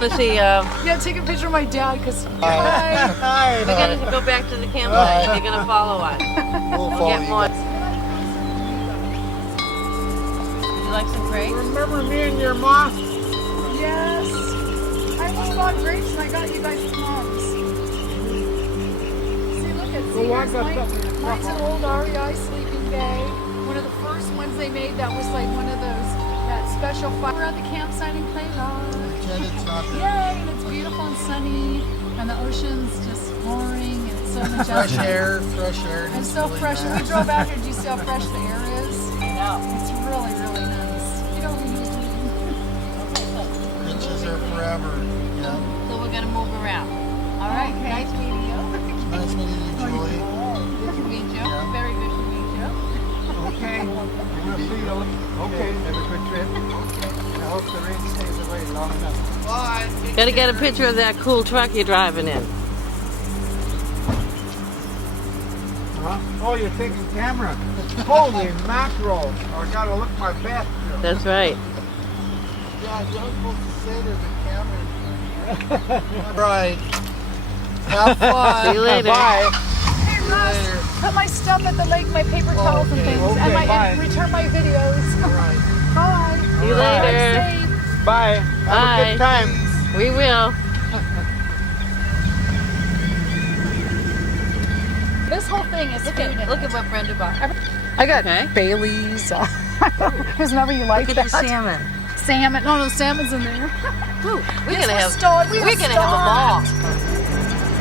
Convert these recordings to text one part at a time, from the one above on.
Let's see. Yeah, take a picture of my dad because. Hi. We're gonna go back to the campsite. They're gonna follow us. We'll We'll follow get you more. guys. Would you like some grapes? Remember me and your mom? Yes. I almost bought grapes and I got you guys plums. See, look at see, here's mine's an old REI sleeping bag. One of the first ones they made that was like one of those that special fire. We're at the campsite in Kalaloch. It's not there. Yay! And it's beautiful and sunny, and the ocean's just roaring, and it's so majestic. Fresh air, fresh air. It's so fresh. When we drove out here, did you see how fresh the air is? I know. It's really, really nice. You don't need to. Beaches are forever. Yeah. So we're gonna move around. All right. Okay. Nice meeting you. Nice meeting you, Julie. Good to meet you. Yeah. Very good to meet you. Okay, we'll see you. Okay, have a good trip. And I hope the rain stays away long enough. Bye. Gotta get a picture of that cool truck you're driving in. Huh? Oh, you're taking camera. Holy mackerel. Oh, I gotta look my best. That's right. Yeah, you're supposed to say there's a camera. Right. Have fun. See you later. Bye. Hey, Russ, put my stuff at the lake, my paper towels and okay. things, Okay, and bye. return my videos. All right. Bye. See you Alright. later. Drive safe. Bye. Have a good time. We will. This whole thing is food in Look it. at what Brenda bought. I got Okay. Bailey's. Because remember you like Look at that. the salmon. Salmon. No, salmon's in there. Woo, we're Yes, gonna we're have stoked. We we're are gonna have a ball.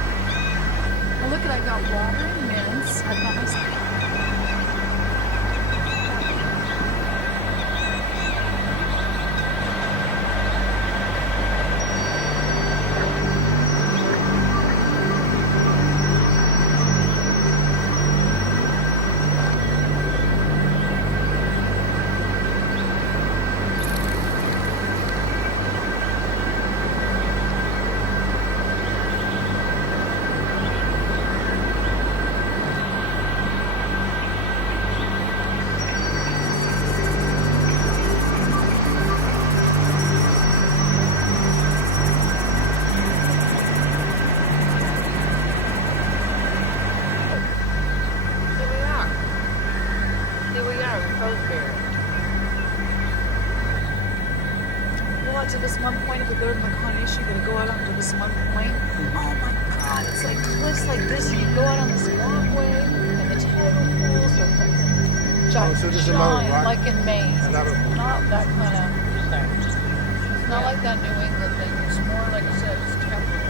Well, look at I got water and mints. I got my. Here we are in Roseberry. Go out to this one point. If we go to McConaughey, you're gonna go out onto this one point. Oh my God! It's like cliffs like this. You go out on this walkway, and the tidal pools are giant, so there's another rock- like in Maine. another- Not that kind of. Not like that New England thing. It's more like I said, it's temperate.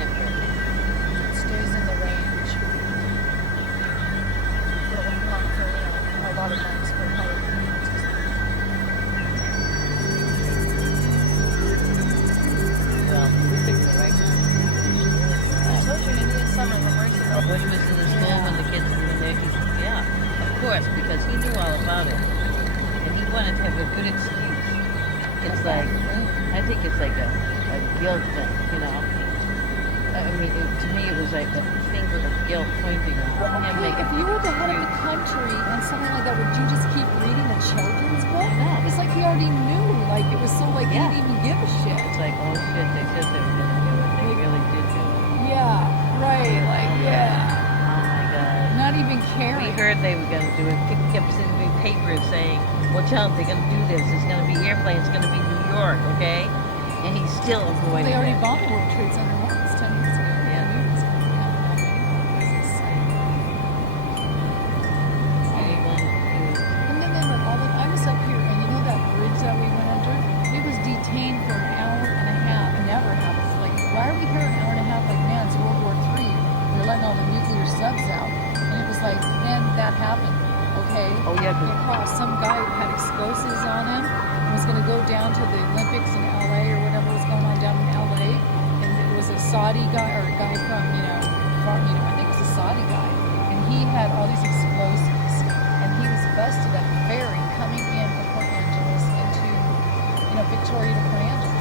It stays in the range. But not for a lot of months. For probably Well, we picked the right time. I told you Indian summer embraces it. When he was in the school when the kids were there, yeah, of course, because he knew all about it. And he wanted to have a good excuse. It's like, I think it's like a guilt thing, you know. I mean, to me it was like a finger of guilt pointing on him making If you were the head of the country and something like that, would you just keep reading a children's book? No. It's like he already knew. Like it was so like Yeah. he didn't even give a shit. It's like, oh shit, they said they were going to do it. They really did do it. Yeah, right. Like yeah, Oh my God. not even We caring. heard they were going to do it. People kept sending me papers saying, watch out, they're going to do this. It's going to be airplanes. It's going to be New York, okay? And he's still avoiding They already it. bombed the World Trade Center once 10 years ago. Yeah. Years ago. It was insane. And he wanted to, And then like all the, I was up here, and you know that bridge that we went under? It was detained for an hour and a half. It never happens. Like, why are we here an hour and a half? Like, man, it's World War III. They're letting all the nuclear subs out. And it was like, then that happened. Okay? oh yeah, They caught some guy who had explosives on him and was going to go down to the Olympics in LA or whatever was going on down in LA. And it was a Saudi guy or a guy from, I think it was a Saudi guy. And he had all these explosives. And he was busted at the ferry coming in from Port Angeles into, Victoria to Port Angeles.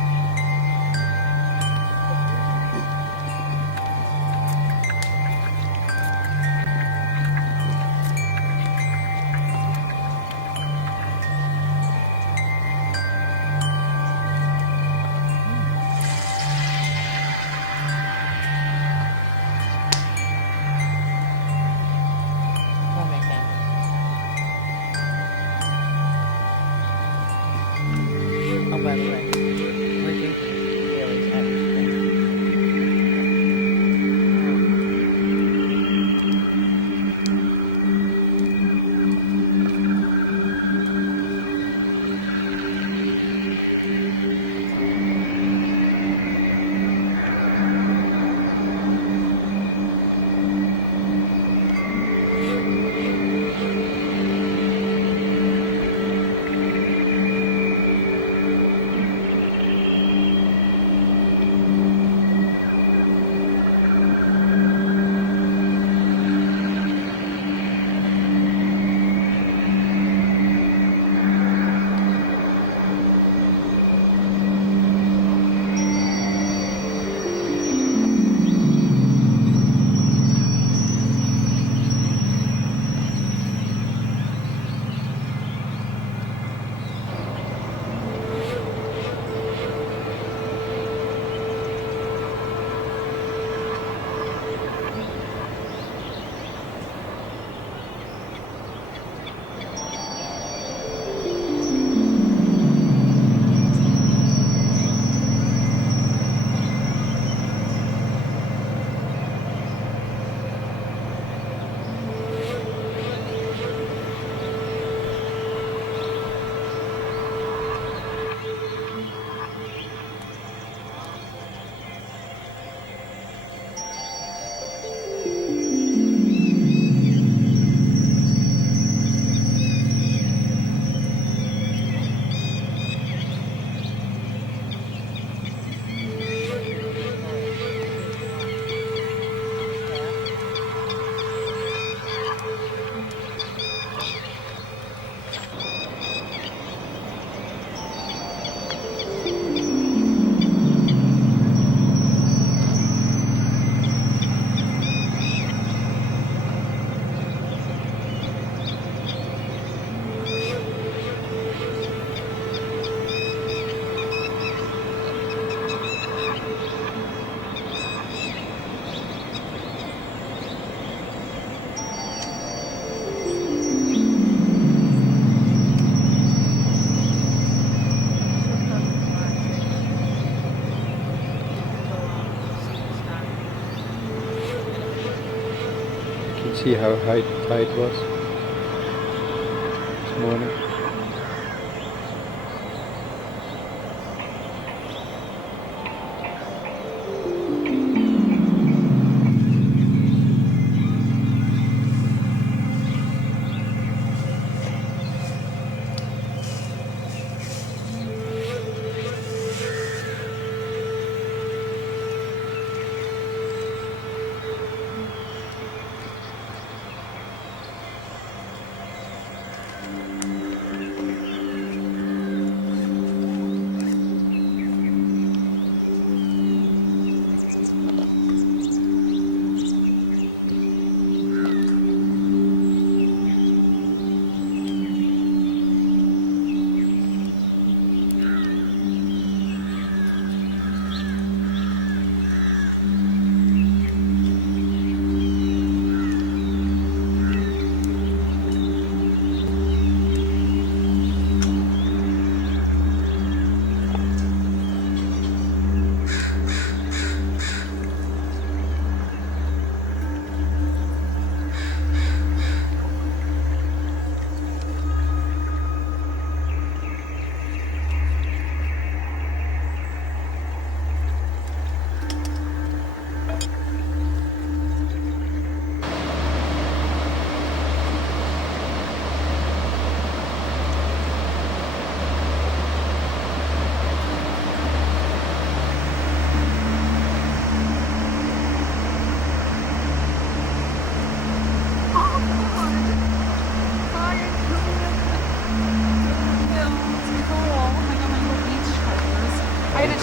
can see how high the tide was this morning.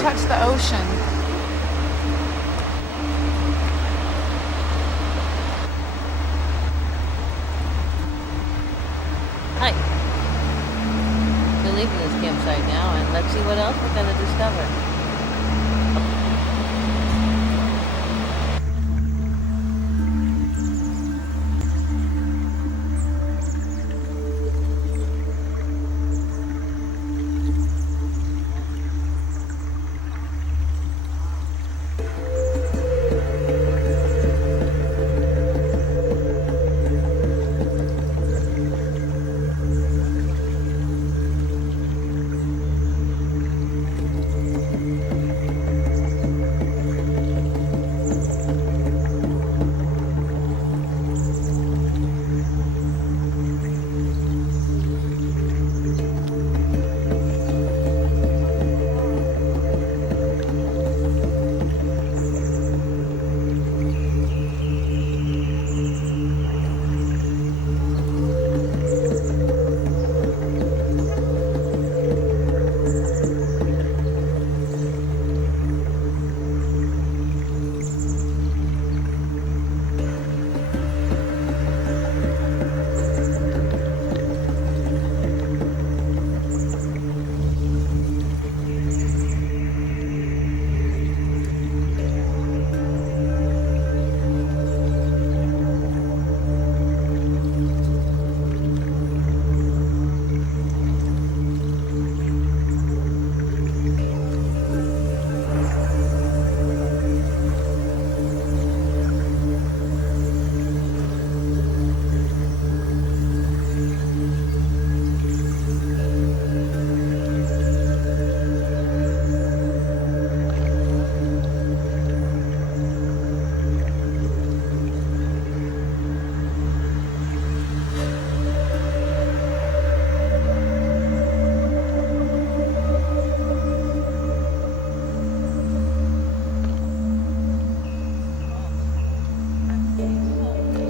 Touch the ocean. Hi. We're leaving this campsite now, and let's see what else we're going to discover.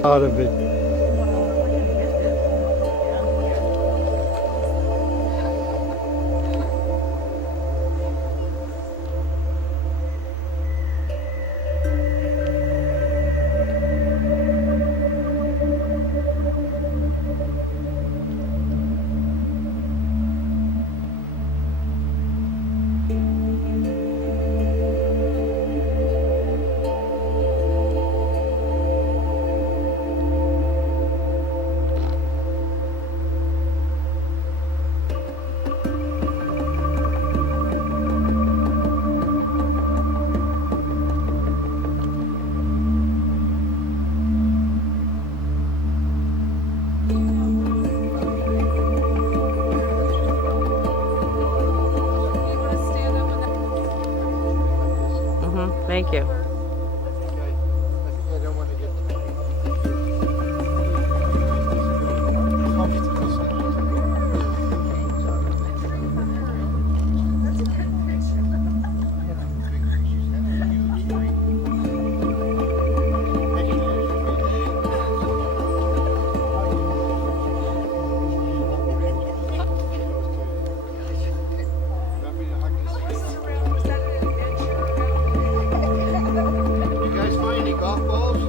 Part of it. Thank you. I think I don't want to get too comfortable. You guys find any golf balls?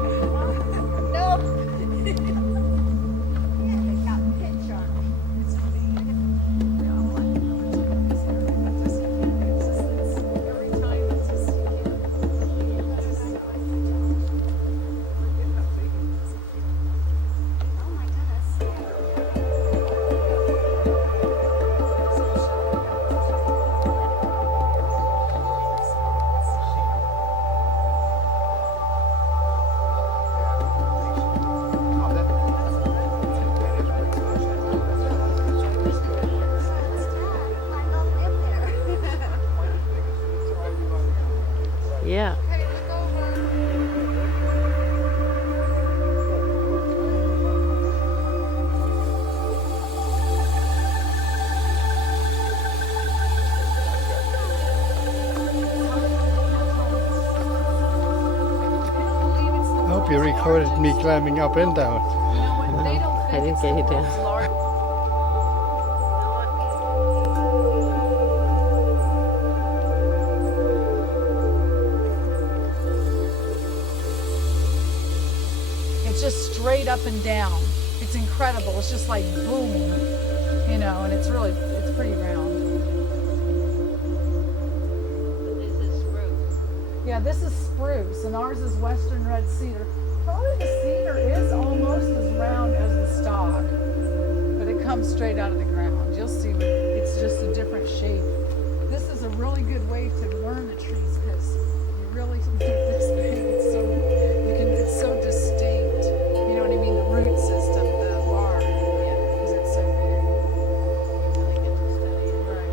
Yeah. I hope you recorded me climbing up and down. I didn't get you down. It's just straight up and down. It's incredible. It's just like boom, you know, and it's pretty round. Yeah, this is spruce, and ours is western red cedar. Probably the cedar is almost as round as the stalk, but it comes straight out of the ground. You'll see, it's just a different shape. This is a really good way to learn the trees because you really can do this big. It's so distinct. You know what I mean? The root system, the bark, because it's so big. Right.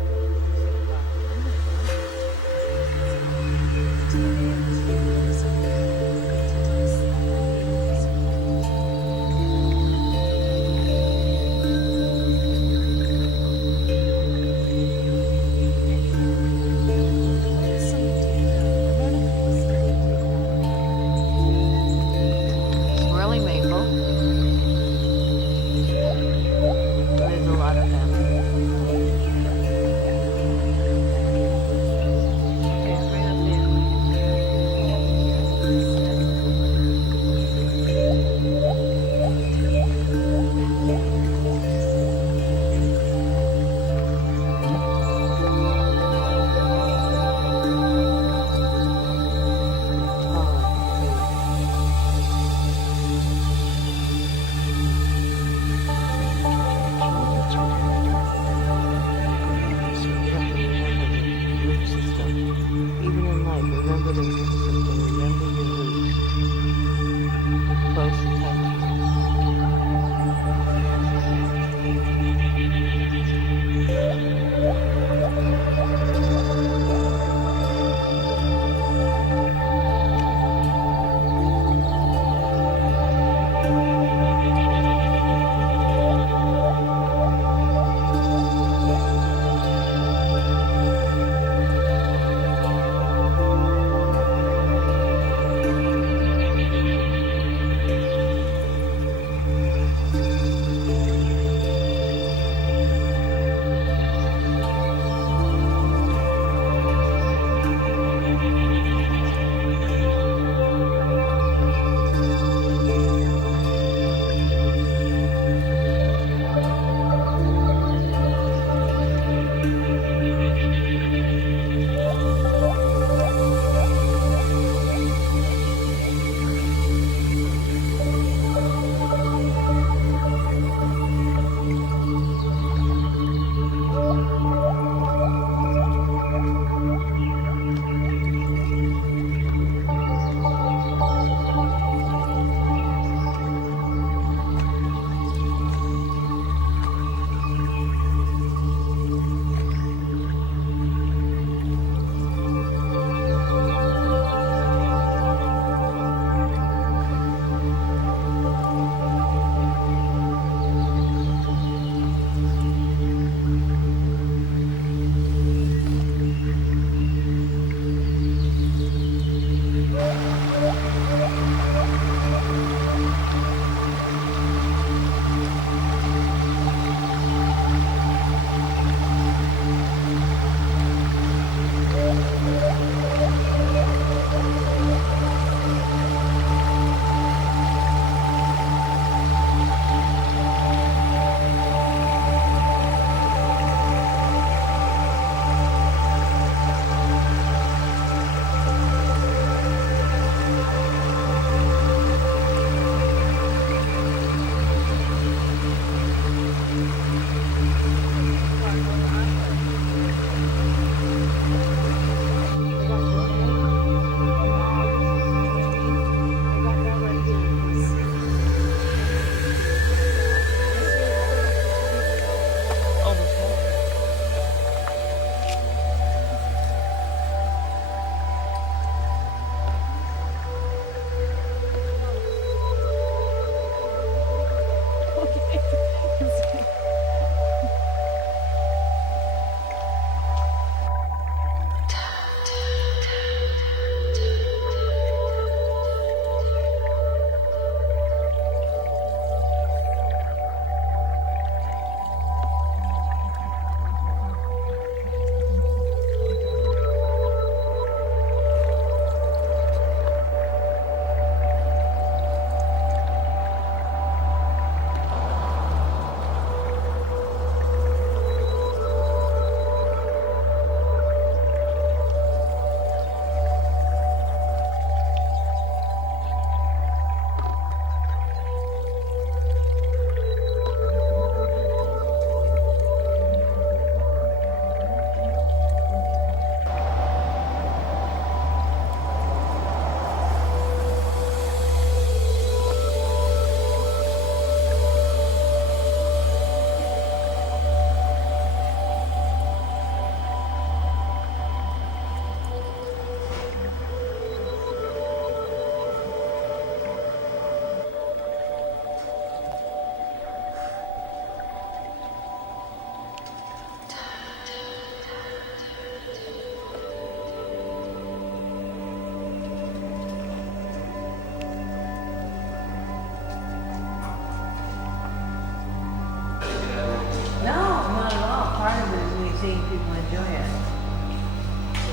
do it.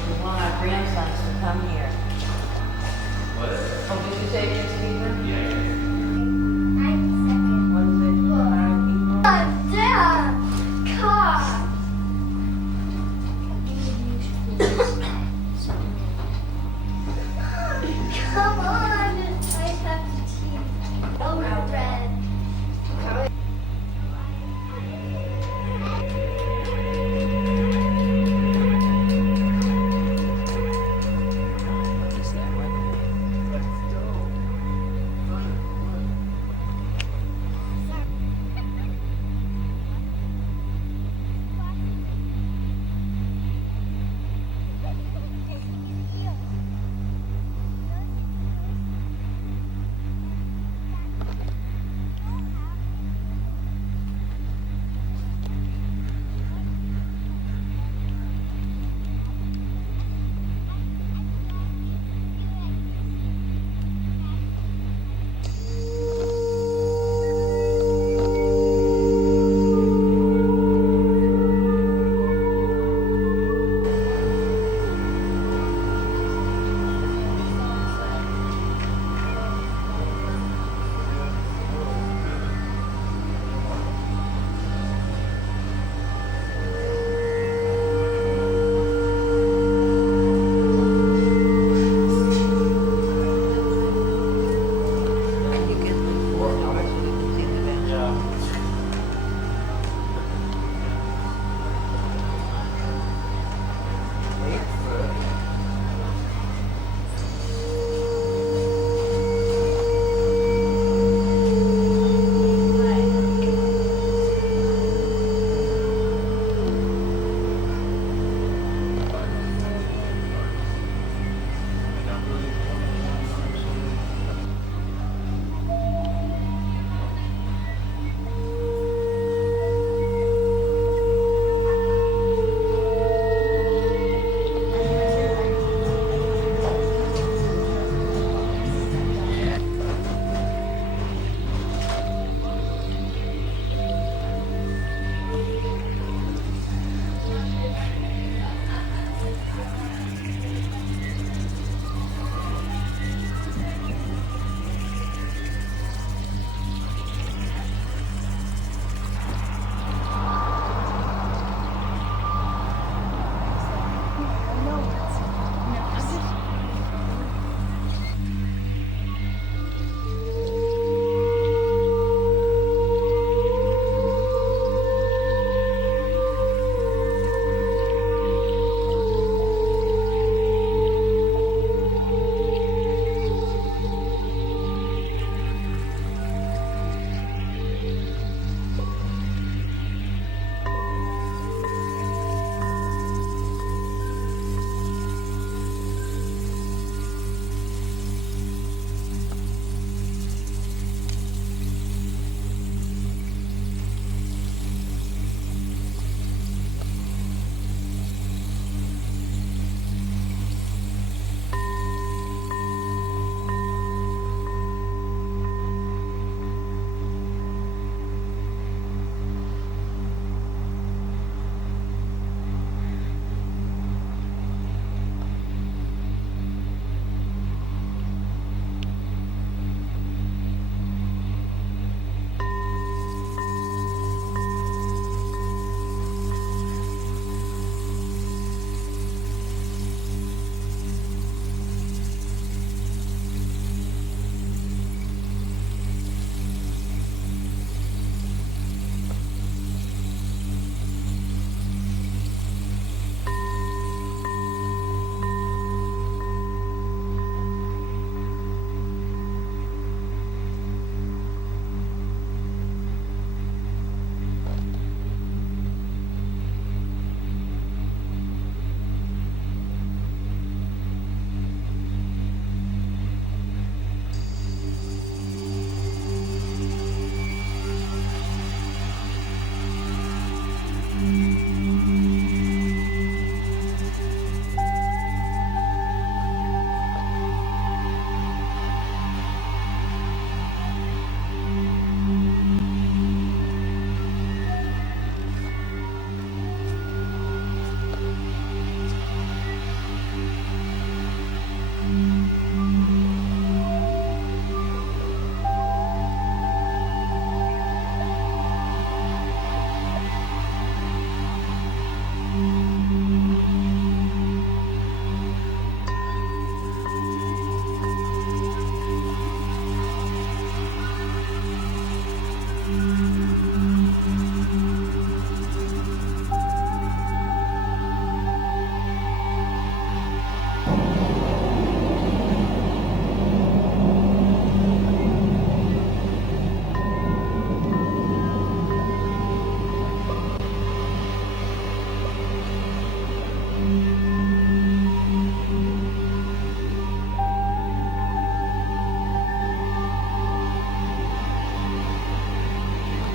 We want our grandsons to come here. What? Oh, did you say it's Stephen? Yeah. What is it? Come on, I have to teeth. Oh, red. Is that one?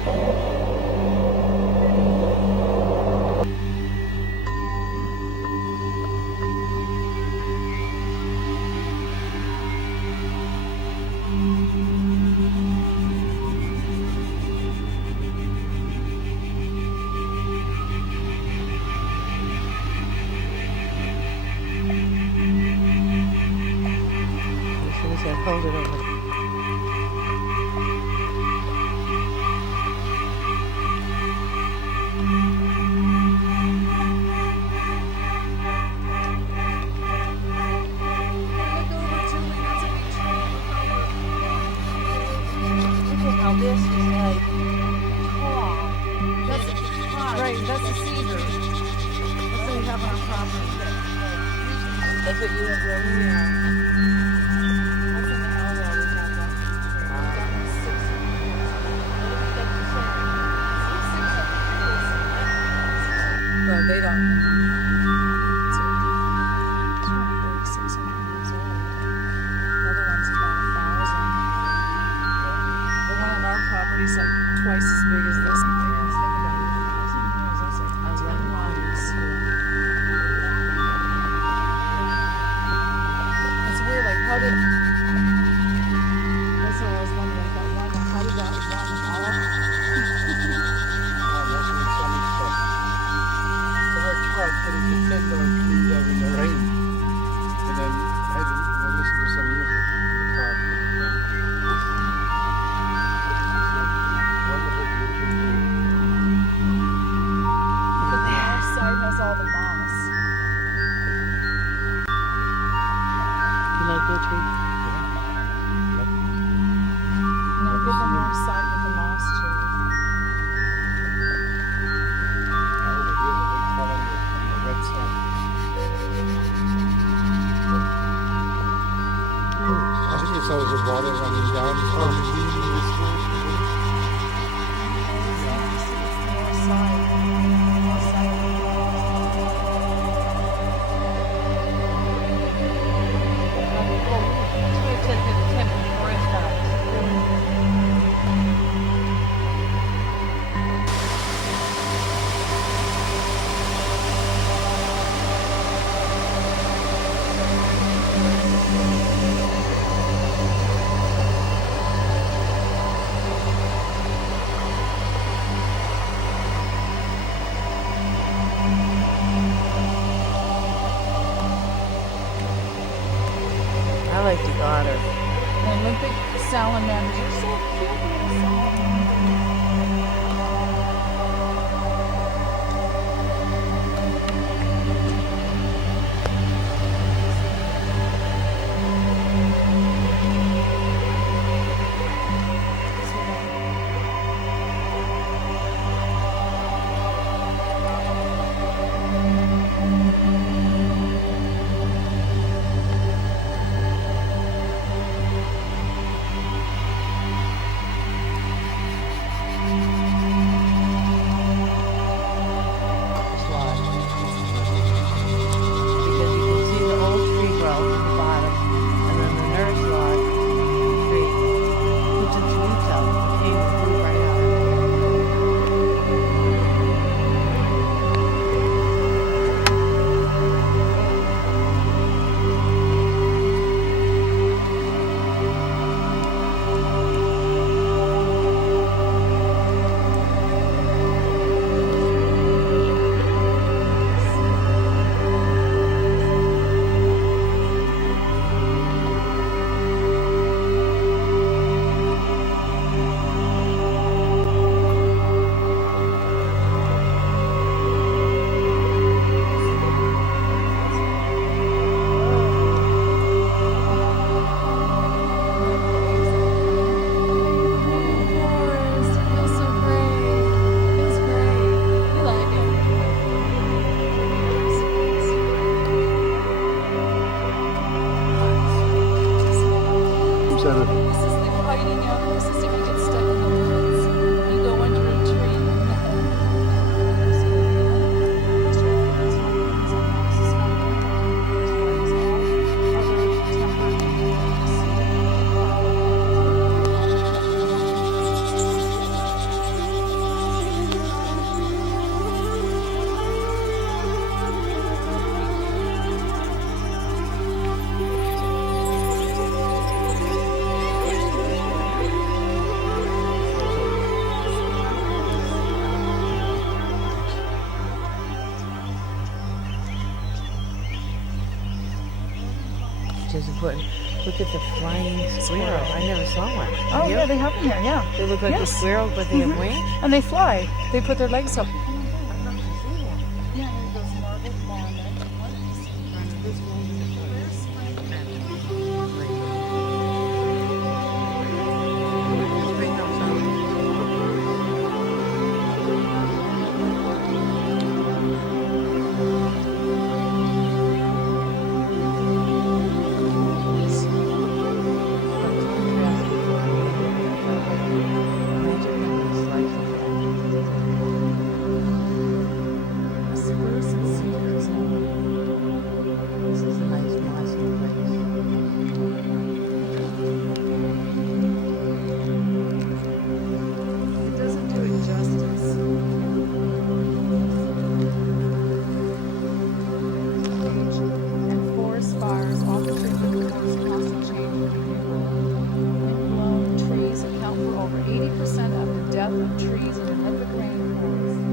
As soon as I hold it over. Look over, Julie. That's a big tree. Look at how this is like tall. That's right. That's a cedar. That's what we have on our property. That's what you have over here. Yeah. That's in the Elwell. We have that tree. That one's 6 years. But they don't. It's only 600 years old. The other one's about 1,000. The one on our property is like twice as big as this. I didn't think about it. 1,000 years. That's like 10 lives. It's weird. Like, how did? That's what I was wondering. That one. How did that one all? That's when sunny stuff. I worked hard getting the fender cleaned up in the rain. And then I listened to some music in the car. Wonderful, beautiful. is important. Look at the flying squirrel. I never saw one. Oh, yeah, they have them here, yeah. They look like a Yes. squirrel, but they have wings. And they fly. They put their legs up. I'd love to see one. Yeah, here goes marble monument. Spruce and cedar zone. This is a nice mossy place. It doesn't do it justice. Age and forest fires often bring the forest constant change of renewal. Wind-blown trees account for over 80% of the death of trees in Olympic rainforests.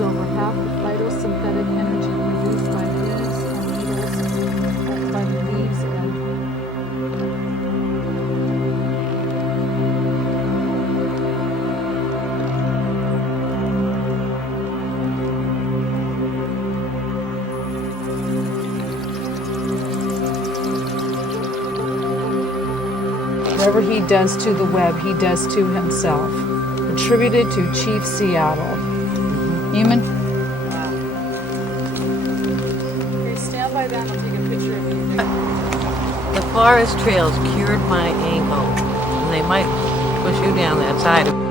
Over half the photosynthetic energy produced by leaves and needles, by the leaves and whatever he does to the web, he does to himself. Attributed to Chief Seattle. Human. Okay, stand by that. I'll take a picture of you. The forest trails cured my ankle, and they might push you down that side.